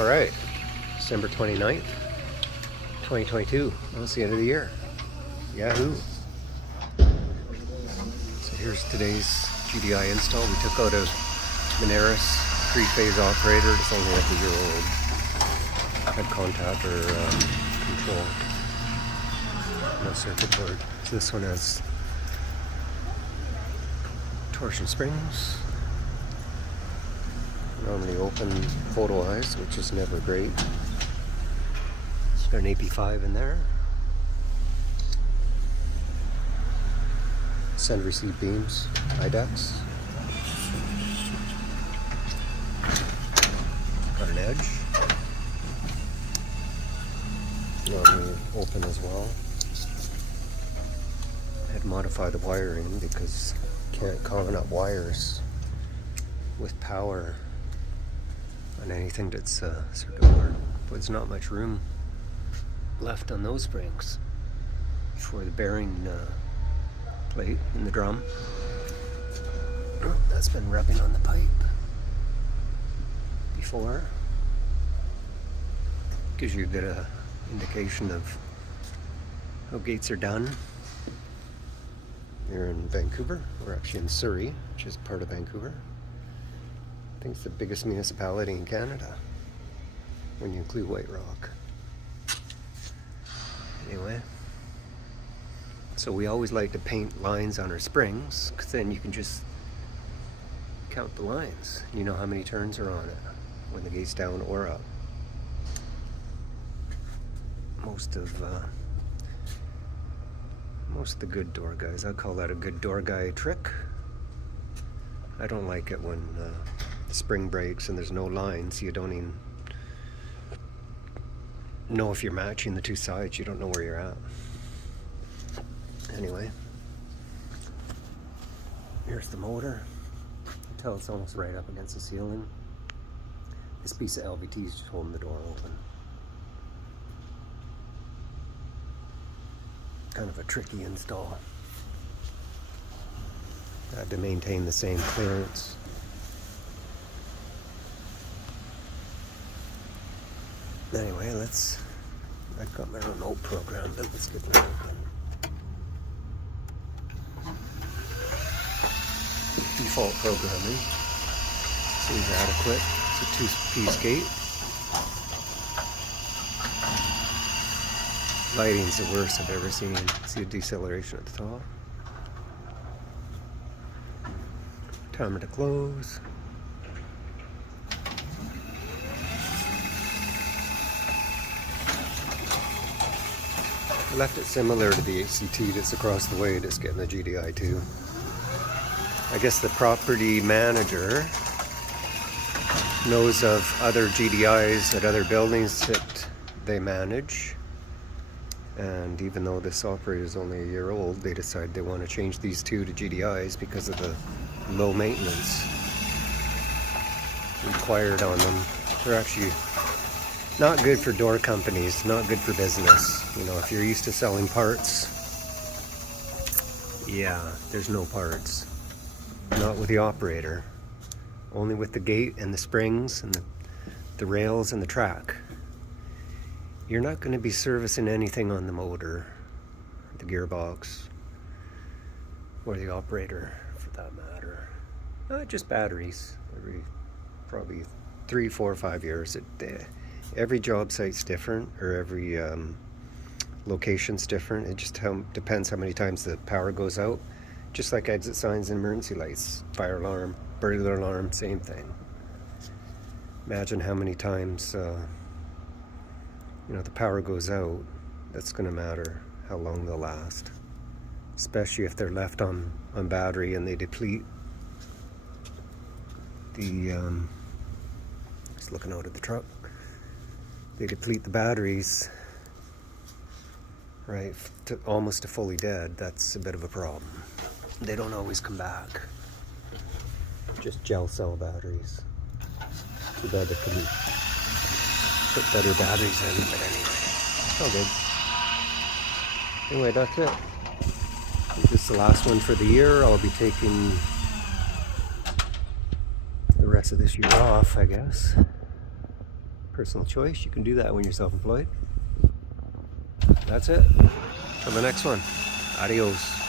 Alright, December 29th, 2022. Almost the end of the year. Yahoo! So here's today's GDI install. We took out a Manaras 3-phase operator. It's only like a year old. Had contact or control. No circuit board. So this one has torsion springs. Normally open photo eyes, which is never great. It's got an AP5 in there. Send receive beams, IDEX. Got an edge. Normally open as well. I had to modify the wiring because you can't con up wires with power on anything that's circuit board. But there's not much room left on those springs for the bearing plate in the drum. Oh, that's been rubbing on the pipe before. Gives you a good indication of how gates are done. You're in Vancouver. We're actually in Surrey, which is part of Vancouver. I think it's the biggest municipality in Canada when you include White Rock. Anyway, so we always like to paint lines on our springs because then you can just count the lines. You know how many turns are on it when the gate's down or up. Most of the good door guys, I call that a good door guy trick. I don't like it when the spring breaks and there's no lines. You don't even know if you're matching the two sides. You don't know where you're at. Anyway, here's the motor. You can tell it's almost right up against the ceiling. This piece of LVT is just holding the door open. Kind of a tricky install. I had to maintain the same clearance. Anyway, I've got my remote program, but let's get it open. Default programming seems adequate. It's a 2-piece gate. Lighting's the worst I've ever seen. See a deceleration at the top. Timer to close. I left it similar to the ACT that's across the way, just getting the GDI too. I guess the property manager knows of other GDIs at other buildings that they manage. And even though this operator is only a year old, they decide they want to change these two to GDIs because of the low maintenance required on them. They're actually not good for door companies, not good for business. You know, if you're used to selling parts, yeah, there's no parts. Not with the operator. Only with the gate and the springs and the rails and the track. You're not going to be servicing anything on the motor, the gearbox, or the operator for that matter. Just batteries. Every probably 3, 4, 5 years. Every job site's different, or every location's different. It just depends how many times the power goes out. Just like exit signs and emergency lights, fire alarm, burglar alarm, same thing. Imagine how many times the power goes out. That's going to matter how long they'll last, especially if they're left on battery and they deplete the just looking out at the truck, they deplete the batteries right to almost to fully dead. That's a bit of a problem. They don't always come back. Just gel cell batteries. Too bad they couldn't put better batteries in, but anyway, all good. Anyway, that's it. This is the last one for the year. I'll be taking the rest of this year off, I guess. Personal choice. You can do that when you're self-employed. That's it. Till the next one. Adios.